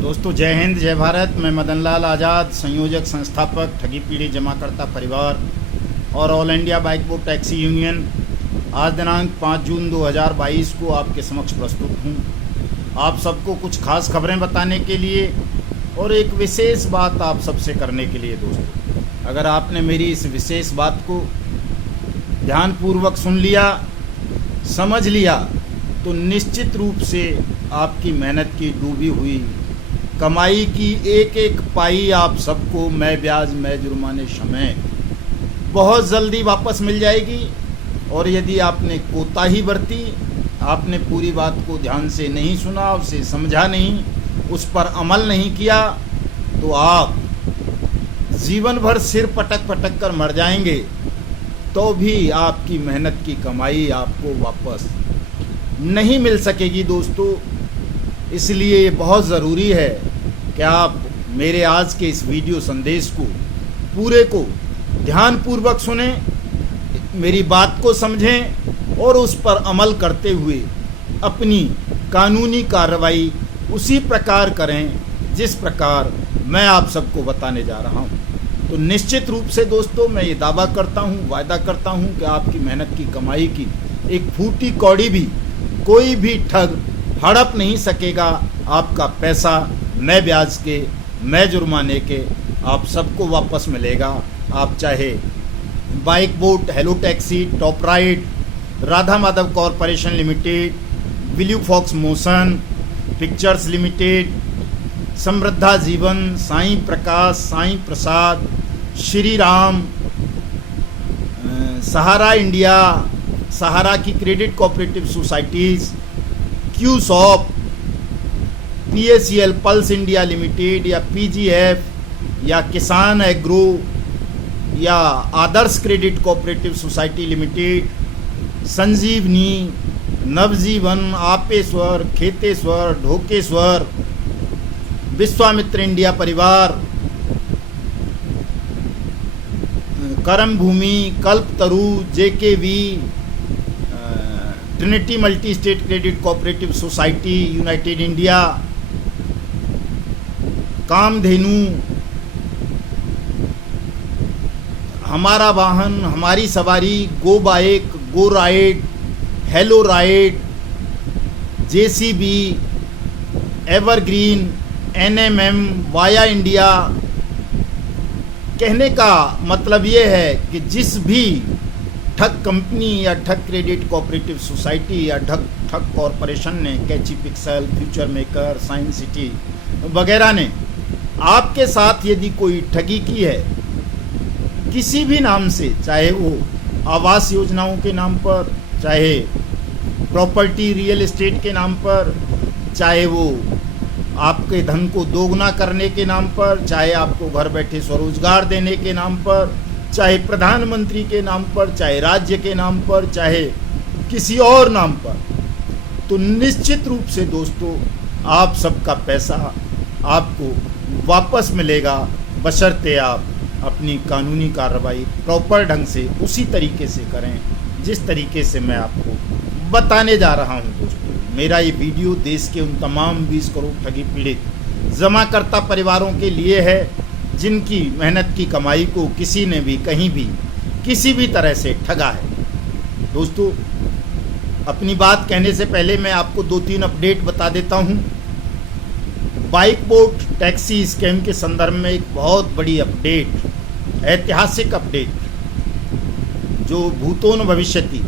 दोस्तों जय हिंद जय भारत। मैं मदन लाल आज़ाद, संयोजक संस्थापक ठगी पीढ़ी जमाकर्ता परिवार और all India bike boat taxi union, आज दिनांक 5 जून 2022 को आपके समक्ष प्रस्तुत हूँ। आप सबको कुछ खास खबरें बताने के लिए और एक विशेष बात आप सबसे करने के लिए। दोस्तों, अगर आपने मेरी इस विशेष बात को ध्यानपूर्वक सुन लिया, समझ लिया, तो निश्चित रूप से आपकी मेहनत की डूबी हुई कमाई की एक एक पाई आप सबको मैं ब्याज मैं जुर्माने समय बहुत जल्दी वापस मिल जाएगी। और यदि आपने कोताही बरती, आपने पूरी बात को ध्यान से नहीं सुना, उसे समझा नहीं, उस पर अमल नहीं किया, तो आप जीवन भर सिर पटक पटक कर मर जाएंगे, तो भी आपकी मेहनत की कमाई आपको वापस नहीं मिल सकेगी। दोस्तों, इसलिए ये बहुत ज़रूरी है कि आप मेरे आज के इस वीडियो संदेश को पूरे को ध्यानपूर्वक सुने, मेरी बात को समझें और उस पर अमल करते हुए अपनी कानूनी कार्रवाई उसी प्रकार करें जिस प्रकार मैं आप सबको बताने जा रहा हूं। तो निश्चित रूप से दोस्तों, मैं ये दावा करता हूं, वायदा करता हूं कि आपकी मेहनत की कमाई की एक फूटी कौड़ी भी कोई भी ठग हड़प नहीं सकेगा। आपका पैसा मैं ब्याज के मैं जुर्माने के आप सबको वापस मिलेगा। आप चाहे bike bot, hello taxi, top ride, Radha Madhav corporation limited, विल्यू fox motion pictures limited, Samriddha Jeevan, Sai Prakash, Sai Prasad, Shri Ram, Sahara India, Sahara की credit cooperative societies, Q shop, PACL pulse India limited या PGF या किसान एग्रो या Adarsh credit cooperative society limited, Sanjivani, Navjeevan, Apeshwar, Kheteshwar, Dhokeshwar, Vishwamitra India Parivar, Karam Bhoomi, Kalpataru, JKV, trinity multi state credit cooperative society United India, Kamdhenu, हमारा वाहन हमारी सवारी, go bike, go ride, hello ride, JCB, evergreen, NMM, via India. कहने का मतलब ये है कि जिस भी ठग कंपनी या ठग क्रेडिट कोऑपरेटिव सोसाइटी या ठग कॉरपोरेशन ने, catchy pixel, future maker, science city वगैरह ने आपके साथ यदि कोई ठगी की है किसी भी नाम से, चाहे वो आवास योजनाओं के नाम पर, चाहे प्रॉपर्टी रियल एस्टेट के नाम पर, चाहे वो आपके धन को दोगुना करने के नाम पर, चाहे आपको घर बैठे स्वरोजगार देने के नाम पर, चाहे प्रधानमंत्री के नाम पर, चाहे राज्य के नाम पर, चाहे किसी और नाम पर, तो निश्चित रूप से दोस्तों आप सबका पैसा आपको वापस मिलेगा, बशर्ते आप अपनी कानूनी कार्रवाई प्रॉपर ढंग से उसी तरीके से करें जिस तरीके से मैं आपको बताने जा रहा हूं। दोस्तों, मेरा ये वीडियो देश के उन तमाम 20 करोड़ ठगी पीड़ित जमाकर्ता परिवारों के लिए है जिनकी मेहनत की कमाई को किसी ने भी कहीं भी किसी भी तरह से ठगा है। दोस्तों, अपनी बात कहने से पहले मैं आपको 2-3 अपडेट बता देता हूं। बाइक बोट टैक्सी स्कैम के संदर्भ में एक बहुत बड़ी अपडेट, ऐतिहासिक अपडेट, जो भूतो न भविष्यति,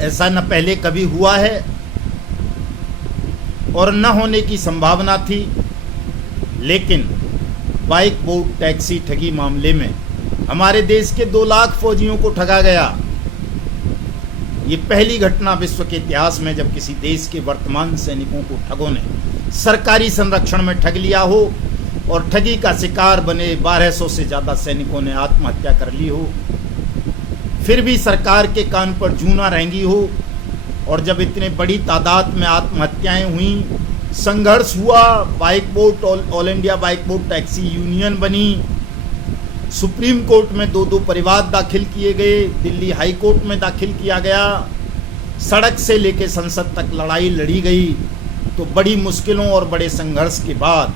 ऐसा न पहले कभी हुआ है और न होने की संभावना थी, लेकिन बाइक बोट टैक्सी ठगी मामले में हमारे देश के 2 लाख फौजियों को ठगा गया। ये पहली घटना विश्व के इतिहास में जब किसी देश के वर्तमान सैनिकों को ठगों ने सरकारी संरक्षण में ठग लिया हो और ठगी का शिकार बने 1200 से ज़्यादा सैनिकों ने आत्महत्या कर ली हो, फिर भी सरकार के कान पर जूं ना रहेंगी हो। और जब इतने बड़ी तादाद में आत्महत्याएं हुई, संघर्ष हुआ, bike boat all India bike boat taxi union बनी, सुप्रीम कोर्ट में 2 परिवाद दाखिल किए गए, दिल्ली हाई कोर्ट में दाखिल किया गया, सड़क से लेकर संसद तक लड़ाई लड़ी गई, तो बड़ी मुश्किलों और बड़े संघर्ष के बाद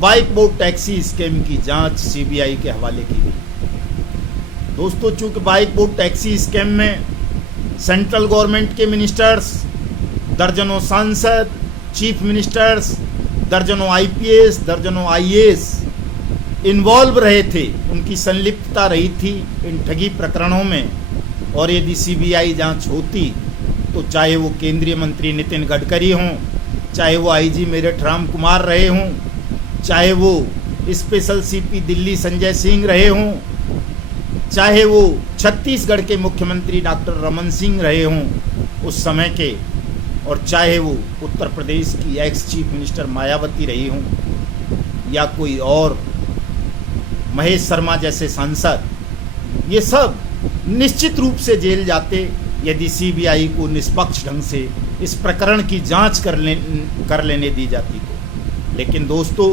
बाइक बोर्ड टैक्सी स्कैम की जांच सीबीआई के हवाले की गई। दोस्तों, चूंकि बाइक बोर्ड टैक्सी स्कैम में सेंट्रल गवर्नमेंट के मिनिस्टर्स, दर्जनों सांसद, चीफ मिनिस्टर्स, दर्जनों आईपीएस, दर्जनों आईएएस इन्वॉल्व रहे थे, उनकी संलिप्तता रही थी इन ठगी प्रकरणों में। और यदि सीबीआई जांच होती तो चाहे वो केंद्रीय मंत्री नितिन गडकरी हों, चाहे वो आईजी मेरठ राम कुमार रहे हों, चाहे वो स्पेशल सीपी दिल्ली संजय सिंह रहे हों, चाहे वो छत्तीसगढ़ के मुख्यमंत्री डॉक्टर रमन सिंह रहे हों उस समय के, और चाहे वो उत्तर प्रदेश की एक्स चीफ मिनिस्टर मायावती रही हों, या कोई और महेश शर्मा जैसे सांसद, ये सब निश्चित रूप से जेल जाते यदि सीबीआई को निष्पक्ष ढंग से इस प्रकरण की जांच कर लेने दी जाती तो। लेकिन दोस्तों,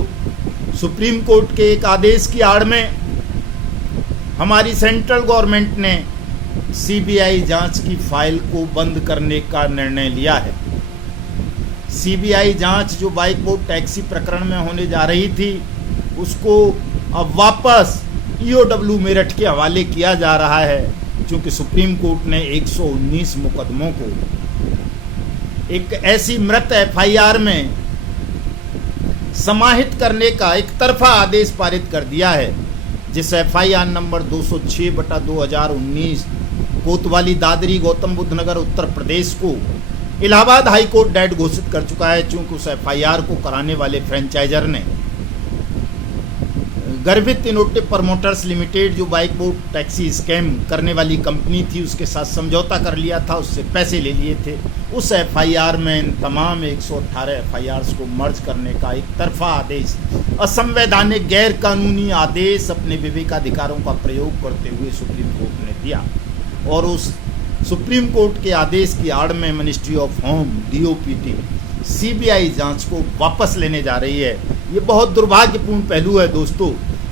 सुप्रीम कोर्ट के एक आदेश की आड़ में हमारी सेंट्रल गवर्नमेंट ने सीबीआई जांच की फाइल को बंद करने का निर्णय लिया है। सीबीआई जांच जो बाइक बोर्ड टैक्सी प्रकरण में होने जा रही थी, उसको अब वापस ईओडब्ल्यू मेरठ के हवाले किया जा रहा है, क्योंकि सुप्रीम कोर्ट ने 119 मुकदमों को एक ऐसी मृत एफआईआर में समाहित करने का एक तरफा आदेश पारित कर दिया है, जिस एफआईआर नंबर 206/2019 कोतवाली दादरी गौतम बुद्ध नगर उत्तर प्रदेश को इलाहाबाद हाई कोर्ट डेड घोषित कर चुका है, चूंकि उस एफआईआर को कराने वाले फ्रेंचाइजर ने गर्भित इनोवेटिव प्रमोटर्स लिमिटेड, जो बाइक बोर्ड टैक्सी स्कैम करने वाली कंपनी थी, उसके साथ समझौता कर लिया था, उससे पैसे ले लिए थे। उस एफआईआर में इन तमाम 118 एफआईआर्स को मर्ज करने का एक तरफा आदेश, असंवैधानिक गैर कानूनी आदेश अपने विवेकाधिकारों का प्रयोग करते हुए सुप्रीम कोर्ट ने दिया। और उस सुप्रीम कोर्ट के आदेश की आड़ में ministry of home DOPT CBI जांच को वापस लेने जा रही है। ये बहुत दुर्भाग्यपूर्ण पहलू है दोस्तों,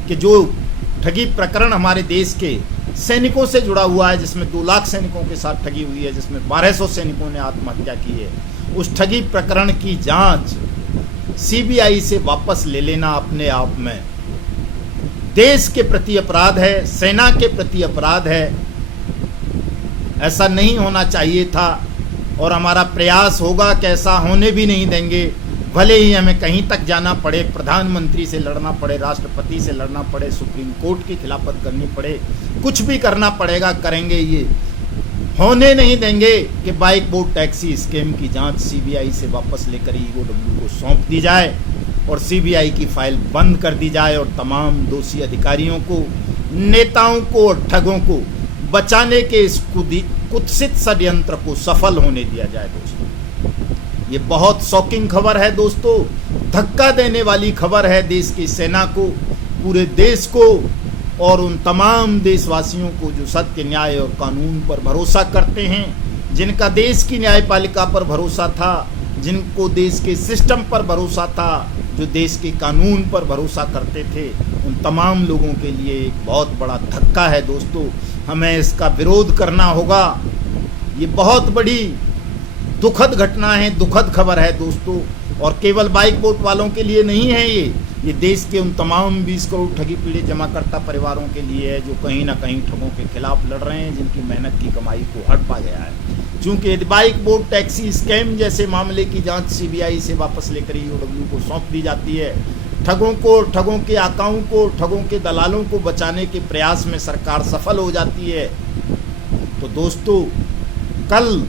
कि जो ठगी प्रकरण हमारे देश के सैनिकों से जुड़ा हुआ है, जिसमें 2 लाख सैनिकों के साथ ठगी हुई है, जिसमें 1200 सैनिकों ने आत्महत्या की है, उस ठगी प्रकरण की जांच सीबीआई से वापस ले लेना अपने आप में देश के प्रति अपराध है, सेना के प्रति अपराध है। ऐसा नहीं होना चाहिए था, और हमारा प्रयास होगा कि ऐसा होने भी नहीं देंगे। भले ही हमें कहीं तक जाना पड़े, प्रधानमंत्री से लड़ना पड़े, राष्ट्रपति से लड़ना पड़े, सुप्रीम कोर्ट की खिलाफत करनी पड़े, कुछ भी करना पड़ेगा, करेंगे। ये होने नहीं देंगे कि बाइक बोर्ड टैक्सी स्कैम की जांच सीबीआई से वापस लेकर ईओडब्ल्यू को सौंप दी जाए और सीबीआई की फाइल बंद कर दी जाए, और तमाम दोषी अधिकारियों को, नेताओं को और ठगों को बचाने के इस कुत्सित षड्यंत्र को सफल होने दिया जाए। दोस्तों, ये बहुत शॉकिंग खबर है दोस्तों, धक्का देने वाली खबर है देश की सेना को, पूरे देश को, और उन तमाम देशवासियों को जो सत्य, न्याय और कानून पर भरोसा करते हैं, जिनका देश की न्यायपालिका पर भरोसा था, जिनको देश के सिस्टम पर भरोसा था, जो देश के कानून पर भरोसा करते थे, उन तमाम लोगों के लिए एक बहुत बड़ा धक्का है दोस्तों। हमें इसका विरोध करना होगा। ये बहुत बड़ी दुखद घटना है, दुखद खबर है दोस्तों, और केवल बाइक बोर्ड वालों के लिए नहीं है ये देश के उन तमाम 20 करोड़ ठगी पीड़ित जमाकर्ता परिवारों के लिए है, जो कहीं ना कहीं ठगों के खिलाफ लड़ रहे हैं, जिनकी मेहनत की कमाई को हड़पा गया है। चूंकि बाइक बोर्ड टैक्सी स्कैम जैसे मामले की जांच सीबीआई से वापस लेकर ईओडब्ल्यू को सौंप दी जाती है, ठगों को, ठगों के आकाओं को, ठगों के दलालों को बचाने के प्रयास में सरकार सफल हो जाती है, तो दोस्तों कल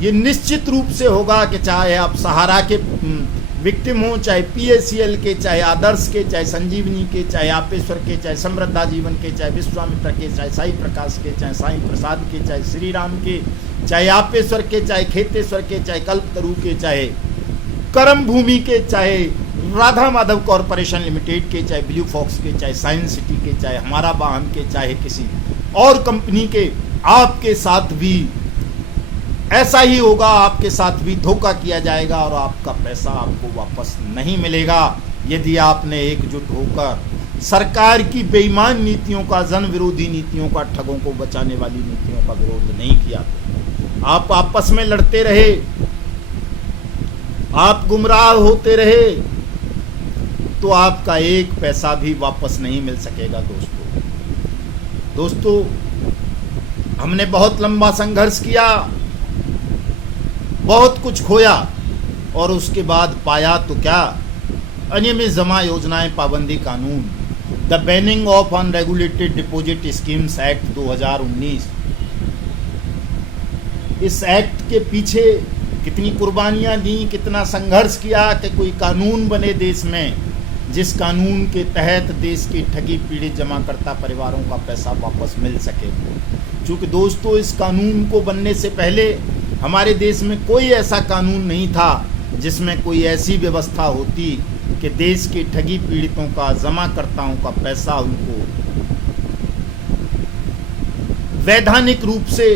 ये निश्चित रूप से होगा कि चाहे आप सहारा के विक्टिम हो, चाहे पीएसीएल के, चाहे आदर्श के, चाहे संजीवनी के, चाहे आपेश्वर के, चाहे समृद्धा जीवन के, चाहे विश्वामित्र के, चाहे साई प्रकाश के, चाहे साई प्रसाद के, चाहे श्री राम के, चाहे आपेश्वर के, चाहे खेतेश्वर के, चाहे कल्पतरु के, चाहे कर्म भूमि के, चाहे राधा माधव कॉरपोरेशन लिमिटेड के, चाहे ब्लू फॉक्स के, चाहे साइंस सिटी के, चाहे हमारा वाहन के, चाहे किसी और कंपनी के, आपके साथ भी ऐसा ही होगा। आपके साथ भी धोखा किया जाएगा और आपका पैसा आपको वापस नहीं मिलेगा यदि आपने एकजुट होकर सरकार की बेईमान नीतियों का, जन विरोधी नीतियों का, ठगों को बचाने वाली नीतियों का विरोध नहीं किया। आप आपस में लड़ते रहे, आप गुमराह होते रहे तो आपका एक पैसा भी वापस नहीं मिल सकेगा। दोस्तों हमने बहुत लंबा संघर्ष किया, बहुत कुछ खोया और उसके बाद पाया तो क्या? अनियमित जमा योजनाएं पाबंदी कानून, the banning of unregulated deposit schemes act 2019। इस एक्ट के पीछे कितनी कुर्बानियां दी, कितना संघर्ष किया कि कोई कानून बने देश में, जिस कानून के तहत देश की ठगी पीड़ित जमाकर्ता परिवारों का पैसा वापस मिल सके। क्योंकि दोस्तों इस कानून को बनने से पहले हमारे देश में कोई ऐसा कानून नहीं था जिसमें कोई ऐसी व्यवस्था होती कि देश के ठगी पीड़ितों का, जमाकर्ताओं का पैसा उनको वैधानिक रूप से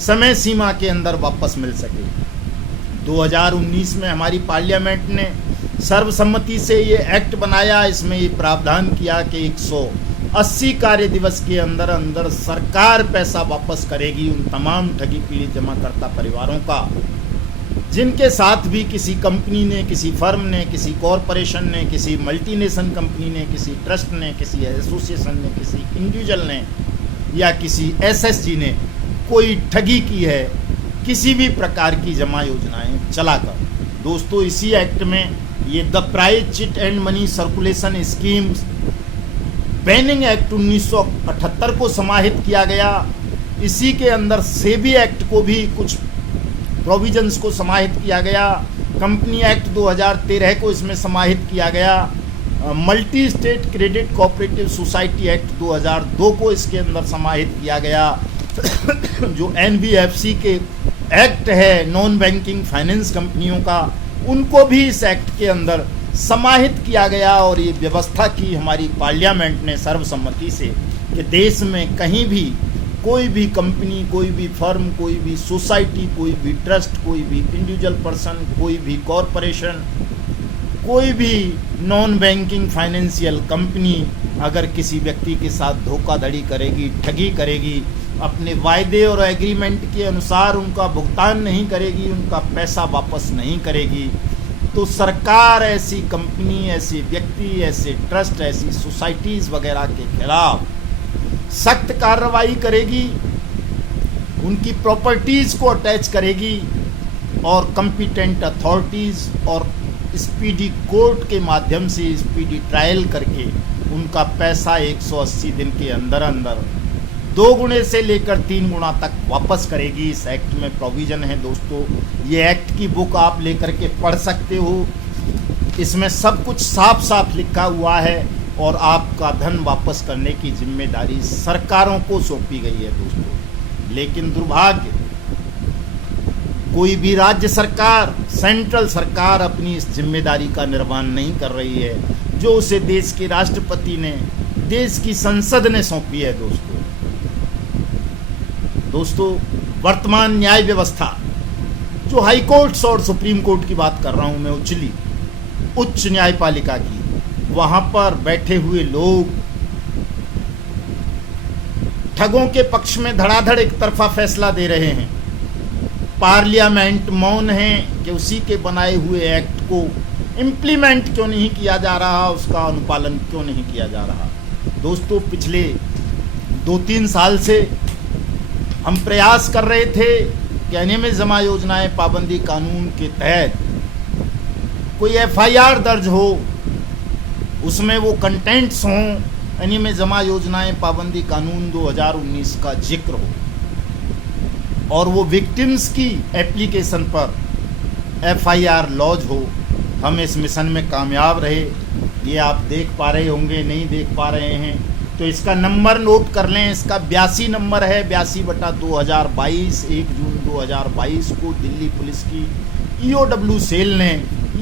समय सीमा के अंदर वापस मिल सके। 2019 में हमारी पार्लियामेंट ने सर्वसम्मति से ये एक्ट बनाया। इसमें ये प्रावधान किया कि 180 कार्य दिवस के अंदर अंदर सरकार पैसा वापस करेगी उन तमाम ठगी पीड़ित जमाकर्ता परिवारों का जिनके साथ भी किसी कंपनी ने, किसी फर्म ने, किसी कॉरपोरेशन ने, किसी मल्टीनेशनल कंपनी ने, किसी ट्रस्ट ने, किसी एसोसिएशन ने, किसी इंडिविजुअल ने या किसी एसएसजी ने कोई ठगी की है, किसी भी प्रकार की जमा योजनाएं चलाकर। दोस्तों इसी एक्ट में ये the prize chit and money circulation schemes banning act 1978 को समाहित किया गया। इसी के अंदर सेबी एक्ट को भी कुछ प्रोविजंस को समाहित किया गया। कंपनी एक्ट 2013 को इसमें समाहित किया गया। Multi state credit cooperative society act 2002 को इसके अंदर समाहित किया गया। जो एनबीएफसी के एक्ट है नॉन बैंकिंग फाइनेंस कंपनियों का, उनको भी इस एक्ट के अंदर समाहित किया गया। और ये व्यवस्था की हमारी पार्लियामेंट ने सर्वसम्मति से कि देश में कहीं भी कोई भी कंपनी, कोई भी फर्म, कोई भी सोसाइटी, कोई भी ट्रस्ट, कोई भी इंडिविजुअल पर्सन, कोई भी कॉरपोरेशन, कोई भी नॉन बैंकिंग फाइनेंशियल कंपनी अगर किसी व्यक्ति के साथ धोखाधड़ी करेगी, ठगी करेगी, अपने वायदे और एग्रीमेंट के अनुसार उनका भुगतान नहीं करेगी, उनका पैसा वापस नहीं करेगी, तो सरकार ऐसी कंपनी, ऐसे व्यक्ति, ऐसे ट्रस्ट, ऐसी सोसाइटीज़ वगैरह के खिलाफ सख्त कार्रवाई करेगी, उनकी प्रॉपर्टीज़ को अटैच करेगी और कॉम्पिटेंट अथॉरिटीज़ और स्पीडी कोर्ट के माध्यम से स्पीडी ट्रायल करके उनका पैसा 180 दिन के अंदर अंदर 2 गुणे से लेकर 3 गुना तक वापस करेगी। इस एक्ट में प्रोविज़न है। दोस्तों ये एक्ट की बुक आप लेकर के पढ़ सकते हो। इसमें सब कुछ साफ साफ लिखा हुआ है और आपका धन वापस करने की जिम्मेदारी सरकारों को सौंपी गई है। दोस्तों लेकिन दुर्भाग्य, कोई भी राज्य सरकार, सेंट्रल सरकार अपनी इस जिम्मेदारी का निर्वहन नहीं कर रही है जो उसे देश के राष्ट्रपति ने, देश की संसद ने सौंपी है। दोस्तों वर्तमान न्याय व्यवस्था, जो हाई कोर्ट्स और सुप्रीम कोर्ट की बात कर रहा हूं मैं, उच्च न्यायपालिका की, वहां पर बैठे हुए लोग ठगों के पक्ष में धड़ाधड़ एक तरफा फैसला दे रहे हैं। पार्लियामेंट मौन है कि उसी के बनाए हुए एक्ट को इम्प्लीमेंट क्यों नहीं किया जा रहा, उसका अनुपालन क्यों नहीं किया जा रहा। दोस्तों पिछले 2-3 साल से हम प्रयास कर रहे थे कि अनियमित जमा योजनाएं पाबंदी कानून के तहत कोई एफआईआर दर्ज हो, उसमें वो कंटेंट्स हों, अनियमित जमा योजनाएं पाबंदी कानून 2019 का जिक्र हो और वो विक्टिम्स की एप्लीकेशन पर एफआईआर लॉज हो। हम इस मिशन में कामयाब रहे। ये आप देख पा रहे होंगे, नहीं देख पा रहे हैं तो इसका नंबर नोट कर लें। इसका 82 नंबर है, 82/2022। 1 जून 2022 को दिल्ली पुलिस की ईओडब्ल्यू सेल ने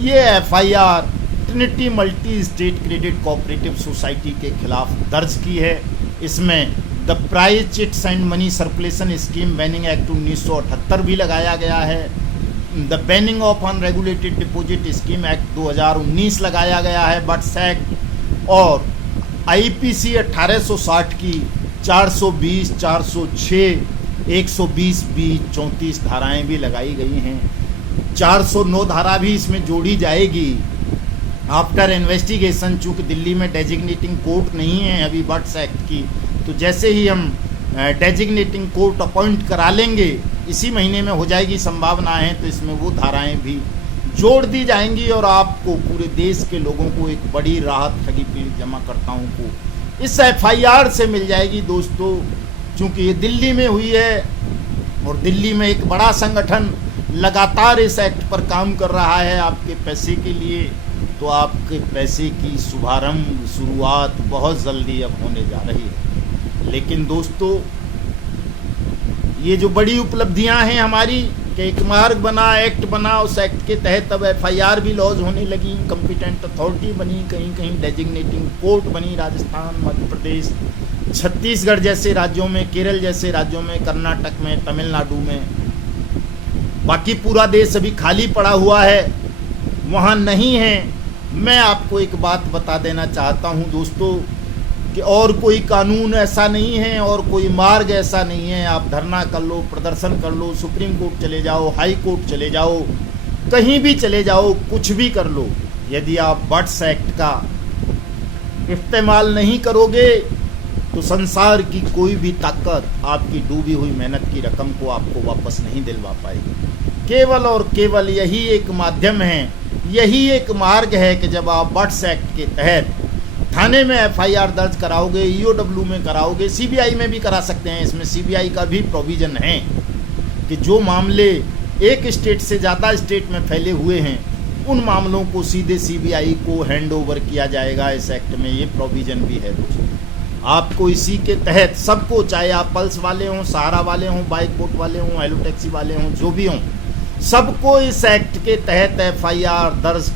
ये FIR Trinity multi state credit cooperative society के खिलाफ दर्ज की है। इसमें the prize chits and money circulation scheme banning act 1978 भी लगाया गया है। The banning of unregulated deposit scheme act 2019 लगाया गया है, बट्स एक्ट, और आईपीसी 1860 की 420, 406, 120B, 34 धाराएं भी लगाई गई हैं। 409 धारा भी इसमें जोड़ी जाएगी आफ्टर इन्वेस्टिगेशन। चूँकि दिल्ली में डेजिग्नेटिंग कोर्ट नहीं है अभी बट्स एक्ट की, तो जैसे ही हम डेजिग्नेटिंग कोर्ट अपॉइंट करा लेंगे, इसी महीने में हो जाएगी संभावना है, तो इसमें वो धाराएं भी जोड़ दी जाएंगी और आपको पूरे देश के लोगों को एक बड़ी राहत ठगी पीड़ित जमाकर्ताओं को इस एफआईआर से मिल जाएगी दोस्तों। चूँकि ये दिल्ली में हुई है और दिल्ली में एक बड़ा संगठन लगातार इस एक्ट पर काम कर रहा है आपके पैसे के लिए, तो आपके पैसे की शुरुआत बहुत जल्दी अब होने जा रही है। लेकिन दोस्तों, ये जो बड़ी उपलब्धियां हैं हमारी कि एक मार्ग बना, एक्ट बना, उस एक्ट के तहत अब एफआईआर भी लॉज होने लगी, कॉम्पिटेंट अथॉरिटी बनी, कहीं कहीं डेजिग्नेटिंग कोर्ट बनी, राजस्थान, मध्य प्रदेश, छत्तीसगढ़ जैसे राज्यों में, केरल जैसे राज्यों में, कर्नाटक में, तमिलनाडु में। बाकी पूरा देश अभी खाली पड़ा हुआ है, वहाँ नहीं है। मैं आपको एक बात बता देना चाहता हूँ दोस्तों कि और कोई कानून ऐसा नहीं है और कोई मार्ग ऐसा नहीं है। आप धरना कर लो, प्रदर्शन कर लो, सुप्रीम कोर्ट चले जाओ, हाई कोर्ट चले जाओ, कहीं भी चले जाओ, कुछ भी कर लो, यदि आप बट्स एक्ट का इस्तेमाल नहीं करोगे तो संसार की कोई भी ताकत आपकी डूबी हुई मेहनत की रकम को आपको वापस नहीं दिलवा पाएगी। केवल और केवल यही एक माध्यम है, यही एक मार्ग है कि जब आप बट्स एक्ट के तहत थाने में एफआईआर दर्ज कराओगे, ईओडब्ल्यू में कराओगे, सीबीआई में भी करा सकते हैं। इसमें सीबीआई का भी प्रोविज़न है कि जो मामले एक स्टेट से ज़्यादा स्टेट में फैले हुए हैं, उन मामलों को सीधे सीबीआई को हैंड ओवर किया जाएगा। इस एक्ट में ये प्रोविज़न भी है दोस्तों। आपको इसी के तहत सबको, चाहे आप पल्स वाले हों, सहारा वाले हों, बाइक बोट वाले हों, हेलो टैक्सी वाले हों, जो भी हों, सबको इस एक्ट के तहत एफआईआर दर्ज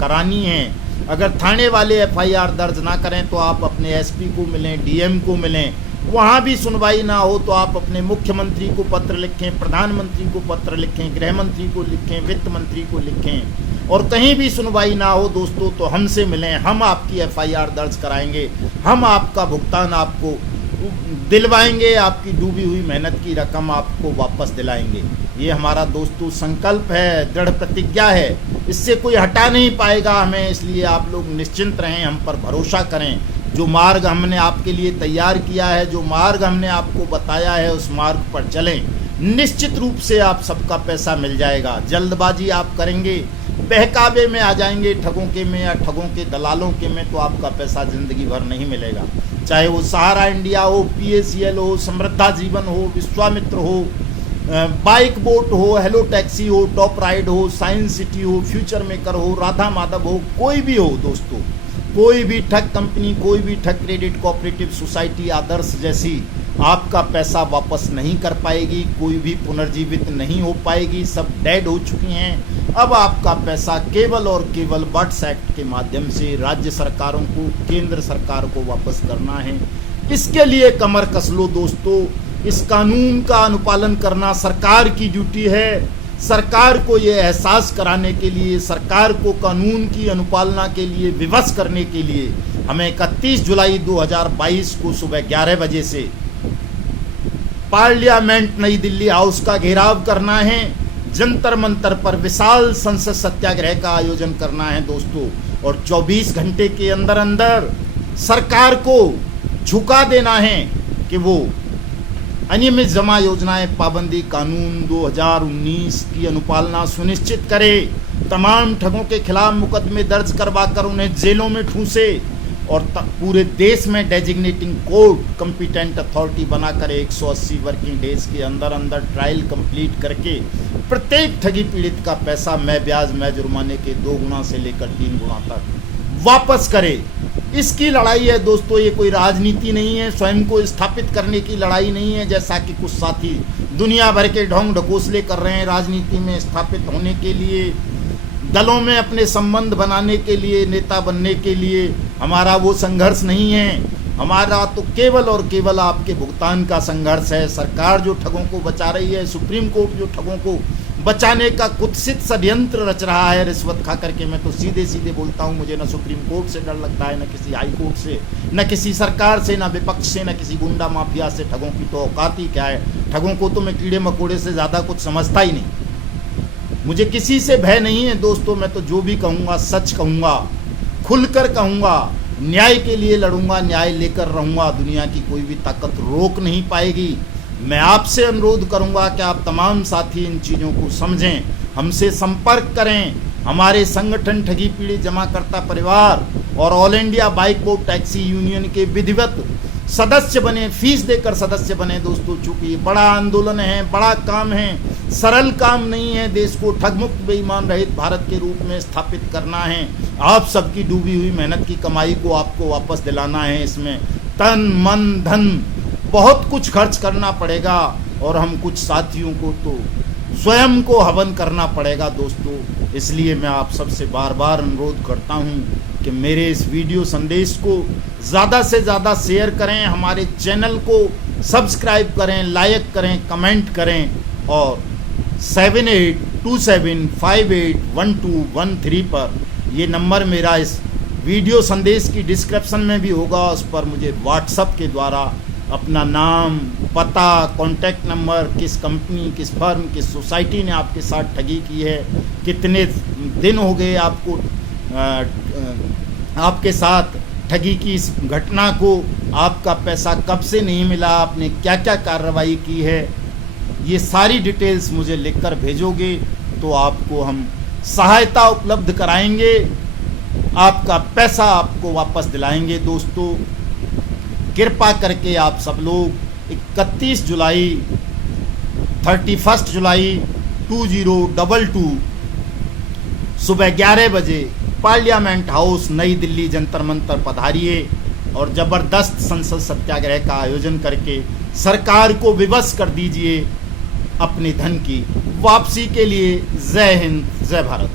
करानी है। अगर थाने वाले एफआईआर दर्ज ना करें तो आप अपने एसपी को मिलें, डीएम को मिलें, वहाँ भी सुनवाई ना हो तो आप अपने मुख्यमंत्री को पत्र लिखें, प्रधानमंत्री को पत्र लिखें, गृह मंत्री को लिखें, वित्त मंत्री को लिखें, और कहीं भी सुनवाई ना हो दोस्तों तो हमसे मिलें, हम आपकी एफआईआर दर्ज कराएंगे, हम आपका भुगतान आपको दिलवाएंगे, आपकी डूबी हुई मेहनत की रकम आपको वापस दिलाएंगे। ये हमारा दोस्तों संकल्प है, दृढ़ प्रतिज्ञा है, इससे कोई हटा नहीं पाएगा हमें। इसलिए आप लोग निश्चिंत रहें, हम पर भरोसा करें। जो मार्ग हमने आपके लिए तैयार किया है, जो मार्ग हमने आपको बताया है, उस मार्ग पर चलें। निश्चित रूप से आप सबका पैसा मिल जाएगा। जल्दबाजी आप करेंगे, बहकावे में आ जाएंगे ठगों के में या ठगों के दलालों के में, तो आपका पैसा जिंदगी भर नहीं मिलेगा। चाहे वो सहारा इंडिया हो, पीएसीएल हो, समृद्धा जीवन हो, विश्वामित्र हो, बाइक बोट हो, हेलो टैक्सी हो, टॉप राइड हो, साइंस सिटी हो, फ्यूचर मेकर हो, राधा माधव हो, कोई भी हो दोस्तों, कोई भी ठग कंपनी, कोई भी ठग क्रेडिट कोऑपरेटिव सोसाइटी आदर्श जैसी आपका पैसा वापस नहीं कर पाएगी, कोई भी पुनर्जीवित नहीं हो पाएगी, सब डेड हो चुकी हैं। अब आपका पैसा केवल और केवल बट्स एक्ट के माध्यम से राज्य सरकारों को, केंद्र सरकार को वापस करना है। इसके लिए कमर कस लो दोस्तों। इस कानून का अनुपालन करना सरकार की ड्यूटी है। सरकार को ये एहसास कराने के लिए, सरकार को कानून की अनुपालना के लिए विवश करने के लिए हमें 31 जुलाई 2022 को सुबह 11 बजे से पार्लियामेंट नई दिल्ली हाउस का घेराव करना है। जंतर मंतर पर विशाल संसद सत्याग्रह का आयोजन करना है दोस्तों, और 24 घंटे के अंदर अंदर सरकार को झुका देना है कि वो अनियमित जमा योजनाएं पाबंदी कानून 2019 की अनुपालना सुनिश्चित करे, तमाम ठगों के खिलाफ मुकदमे दर्ज करवाकर उन्हें जेलों में ठूसे, और पूरे देश में डेजिग्नेटिंग कोर्ट कॉम्पिटेंट अथॉरिटी बनाकर 180 वर्किंग डेज के अंदर अंदर ट्रायल कंप्लीट करके प्रत्येक ठगी पीड़ित का पैसा मैं ब्याज मैं जुर्माने के 2 गुना से लेकर 3 गुना तक वापस करे। इसकी लड़ाई है दोस्तों, ये कोई राजनीति नहीं है, स्वयं को स्थापित करने की लड़ाई नहीं है, जैसा कि कुछ साथी दुनिया भर के ढोंग ढकोसले कर रहे हैं राजनीति में स्थापित होने के लिए, दलों में अपने संबंध बनाने के लिए, नेता बनने के लिए। हमारा वो संघर्ष नहीं है, हमारा तो केवल और केवल आपके भुगतान का संघर्ष है। सरकार जो ठगों को बचा रही है, सुप्रीम कोर्ट जो ठगों को बचाने का कुत्सित षड्यंत्र रच रहा है रिश्वत खा करके, मैं तो सीधे सीधे बोलता हूँ, मुझे न सुप्रीम कोर्ट से डर लगता है, न किसी हाई कोर्ट से, न किसी सरकार से, न विपक्ष से, न किसी गुंडा माफिया से। ठगों की तो औकात ही क्या है, ठगों को तो मैं कीड़े मकोड़े से ज़्यादा कुछ समझता ही नहीं। मुझे किसी से भय नहीं है दोस्तों। मैं तो जो भी कहूँगा सच कहूँगा, खुलकर कहूँगा, न्याय के लिए लड़ूंगा, न्याय लेकर रहूँगा। दुनिया की कोई भी ताकत रोक नहीं पाएगी। मैं आपसे अनुरोध करूँगा कि आप तमाम साथी इन चीज़ों को समझें, हमसे संपर्क करें। हमारे संगठन ठगी पीड़ित जमाकर्ता परिवार और all India bike board taxi union के विधिवत सदस्य बने, फीस देकर सदस्य बने दोस्तों। चूंकि ये बड़ा आंदोलन है, बड़ा काम है, सरल काम नहीं है। देश को ठगमुक्त बेईमान रहित भारत के रूप में स्थापित करना है। आप सबकी डूबी हुई मेहनत की कमाई को आपको वापस दिलाना है। इसमें तन मन धन बहुत कुछ खर्च करना पड़ेगा और हम कुछ साथियों को तो स्वयं को हवन करना पड़ेगा दोस्तों। इसलिए मैं आप सबसे बार बार अनुरोध करता हूं कि मेरे इस वीडियो संदेश को ज़्यादा से ज़्यादा शेयर करें, हमारे चैनल को सब्सक्राइब करें, लाइक करें, कमेंट करें और 7827581213 पर ये नंबर मेरा इस वीडियो संदेश की डिस्क्रिप्शन में भी होगा। उस पर मुझे व्हाट्सएप के द्वारा अपना नाम, पता, कॉन्टैक्ट नंबर, किस कंपनी, किस फर्म, किस सोसाइटी ने आपके साथ ठगी की है, कितने दिन हो गए आपको आपके साथ ठगी की इस घटना को, आपका पैसा कब से नहीं मिला, आपने क्या क्या कार्रवाई की है, ये सारी डिटेल्स मुझे लिखकर भेजोगे तो आपको हम सहायता उपलब्ध कराएंगे, आपका पैसा आपको वापस दिलाएंगे दोस्तों। कृपा करके आप सब लोग 31 जुलाई 2022 सुबह 11 बजे पार्लियामेंट हाउस नई दिल्ली जंतर मंतर पधारिए और ज़बरदस्त संसद सत्याग्रह का आयोजन करके सरकार को विवश कर दीजिए अपने धन की वापसी के लिए। जय हिंद, जय भारत।